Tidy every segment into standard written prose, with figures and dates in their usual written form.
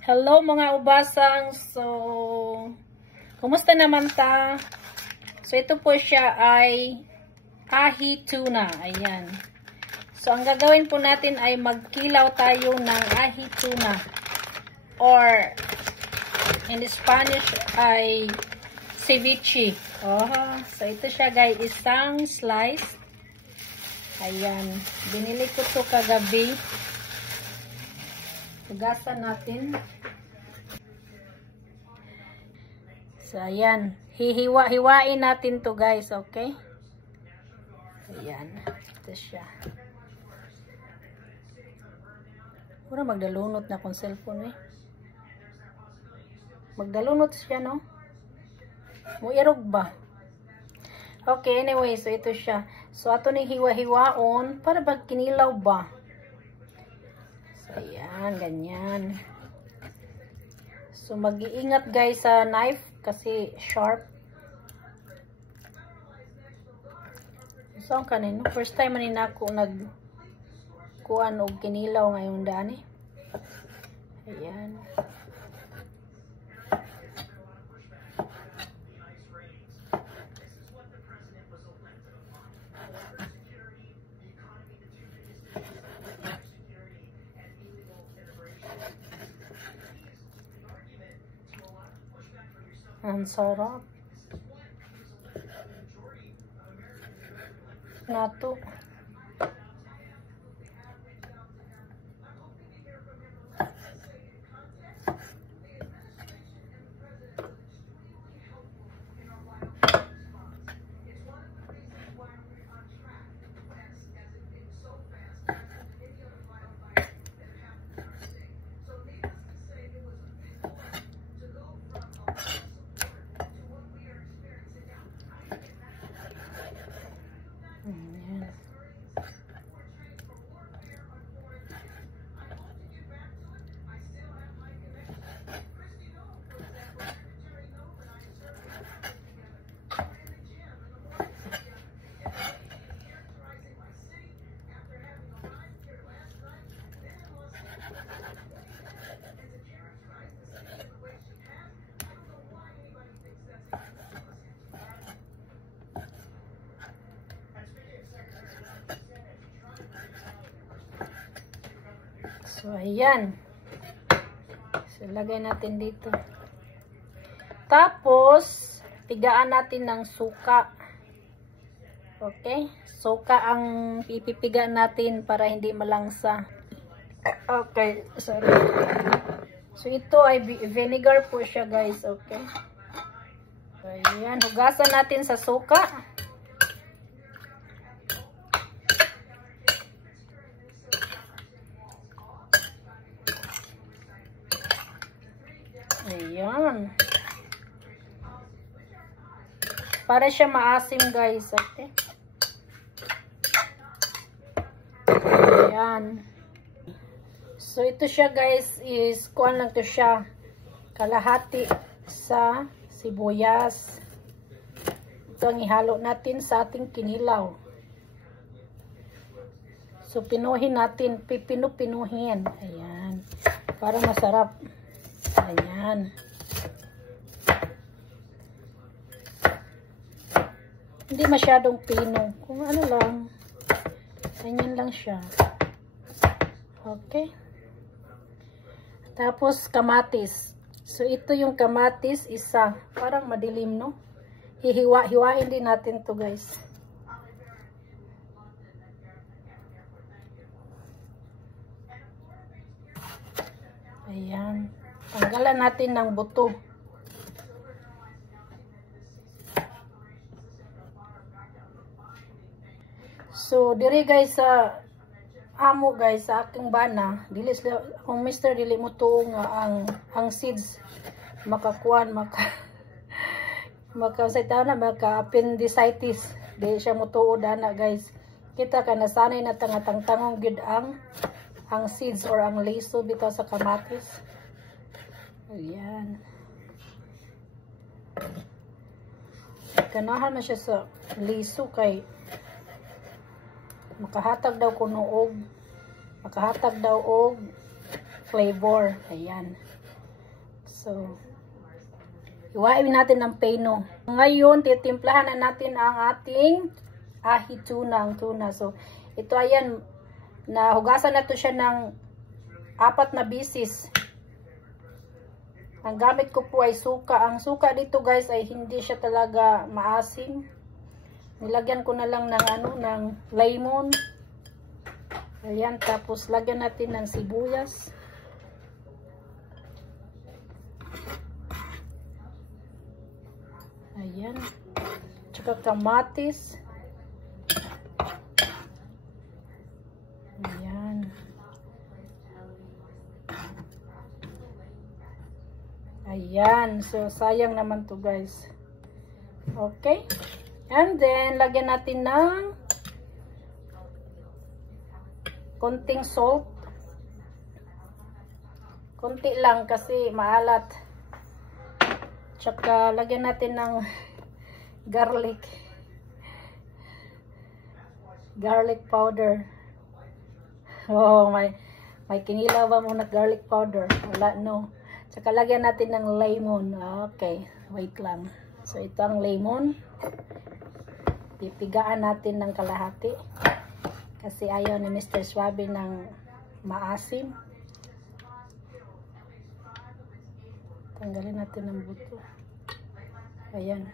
Hello mga ubasang. So, kumusta naman ta? So, ito po siya ay ahi tuna. Ayan. So, ang gagawin po natin ay magkilaw tayo ng ahi tuna. Or, in Spanish ay ceviche. Oh, so, ito siya guys. Isang slice. Ayan. Binili ko to kagabi. Hugasan natin. So, ayan. Hiwain natin to guys, okay? Ayan. Ito siya. Pura magdalunot na kung cellphone eh. Magdalunot siya, no? Muirog ba? Okay, anyway. So, ito siya. So, ato ning hiwa-hiwaon para bag kinilaw ba? So, ayan. Ganyan. So, mag-iingat guys sa knife kasi sharp. So, ang kanino? First time manin ako nagkuhan o kinilaw ngayong daan eh. Ayan. Ang sarap. Nato. So, ayan. So, lagay natin dito. Tapos, pigaan natin ng suka. Okay? Suka ang ipipiga natin para hindi malangsa. Okay. Sorry. So, ito ay vinegar po siya guys. Okay? So, ayan. Hugasan natin sa suka. Ayan. Para siya maasim guys. Okay. Ayan. So ito siya guys is kuan lang to siya. Kalahati sa sibuyas. Ito ang ihalo natin sa ating kinilaw. So pinuhin natin. Pinuhin. Ayan. Para masarap. Ayan. Hindi masyadong pino. Kung ano lang. Ganyan lang siya. Okay. Tapos kamatis. So ito yung kamatis. Isa. Parang madilim no. Hiwain din natin to guys. Ayan. Tanggalan natin ng buto. So, diri guys sa amo guys sa aking bana, dili sila kung mister dili mo tuo nga ang seeds makakuan maka appendicitis. Dili siya mo tuo dana guys. Kita ka nasanay na tangatangtangong gid ang seeds or ang liso bitaw sa kamatis. Ayan. Ganahan na siya sa liso kay makahatag daw kuno og flavor. Ayan. So, iwain natin ng peno. Ngayon, titimplahan na natin ang ating ahi tuna, ang tuna. So, ito ayan, nahugasan na to siya ng 4 na bisis. Ang gamit ko po ay suka. Ang suka dito guys ay hindi siya talaga maasim. Nilagyan ko na lang ng ng lemon. Ayan, tapos lagyan natin ng sibuyas. Ayan. Tsaka kamatis. Ayan. Ayan. So, sayang naman to guys. Okay. And then, lagyan natin ng konting salt. Konti lang kasi maalat. Tsaka, lagyan natin ng garlic. Garlic powder. Oh, may kinilaw ba muna garlic powder? Wala, no. Tsaka, lagyan natin ng lemon. Okay, wait lang. So, ito ang lemon. Pipigaan natin ng kalahati. Kasi ayaw ni Mr. Swabe ng maasim. Tanggalin natin ang buto. Ayan.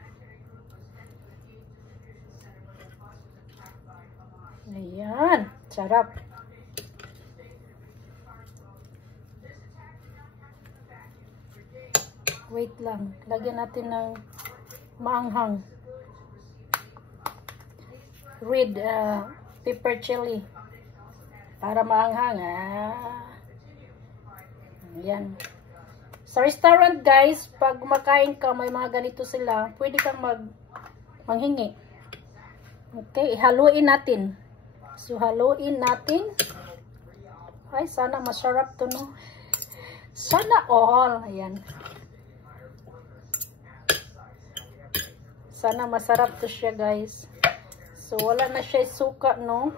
Ayan. Sarap. Wait lang. Lagyan natin ng maanghang. Red pepper chili. Para maanghang. Ayan. Sa restaurant guys, pag kumakain ka, may mga ganito sila, pwede kang manghingi. Okay, haluin natin. So, haluin natin. Ay, sana masarap to, no? Sana all. Ayan. Sana masarap to siya, guys. So, wala na siya suka, no?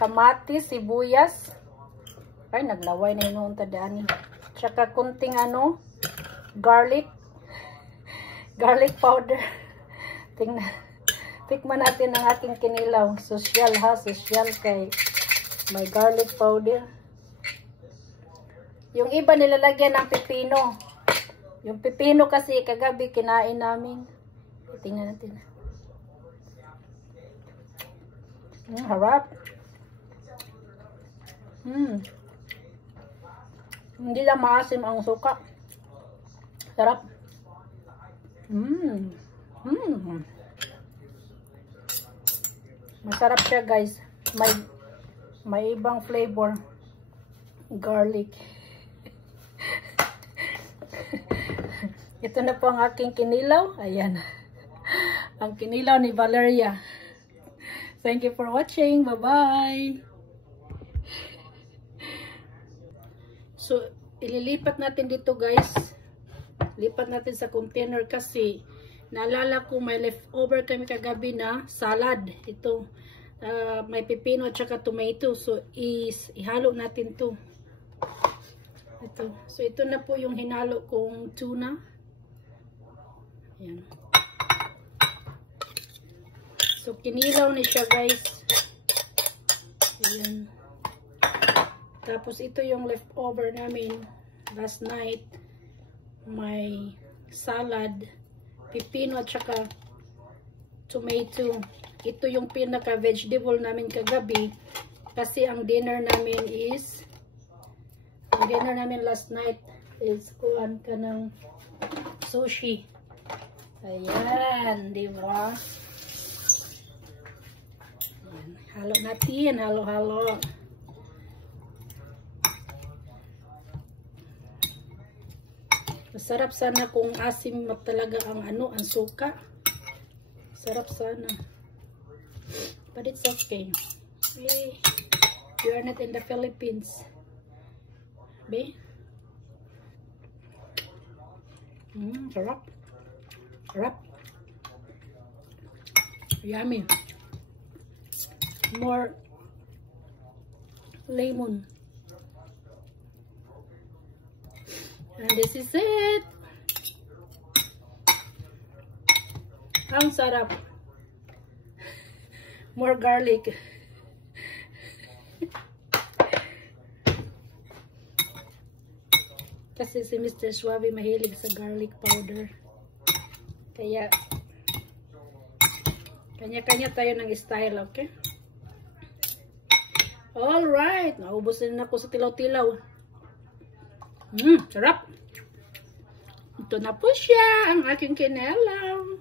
Kamatis, sibuyas. Ay, naglaway na yun tadaan. Tsaka kunting garlic. Garlic powder. Tikman natin ang aking kinilaw. Sosyal ha, sosyal kay may garlic powder. Yung iba nilalagyan ng pipino. Yung pipino kasi kagabi kinain namin. Tingnan natin. Harap. Hindi lang maasim ang suka. Sarap. Masarap siya guys. May ibang flavor. Garlic. Ito na po ang aking kinilaw. Ayan. Ang kinilaw ni Valeria. Thank you for watching. Bye-bye. So, ililipat natin dito guys. Lipat natin sa container kasi naalala ko may leftover kami kagabi na salad. Ito, may pipino at saka tomato. So, ihalo natin to. Ito. So, ito na po yung hinalo kong tuna. Ayan. So, kinilaw ni siya guys. Ayan. Tapos, ito yung leftover namin last night. May salad, pipino at saka tomato. Ito yung pinaka-vegetable namin kagabi. Kasi ang dinner namin last night is kuhan ka ng sushi. Ayan, di ba? Halo natin, halo-halo. Masarap sana kung asim talaga ang ang suka. Sarap sana. But it's okay. Hey, you are not in the Philippines. Be? Sarap. Sarap. Yummy. More lemon. And this is it. Ang sarap. More garlic. Kasi si Mr. Suave mahilig sa garlic powder. Kaya, kanya-kanya tayo ng style, okay? Alright. Naubos na ako sa tilaw-tilaw. Sarap. Ito na po siya, ang aking kinelang.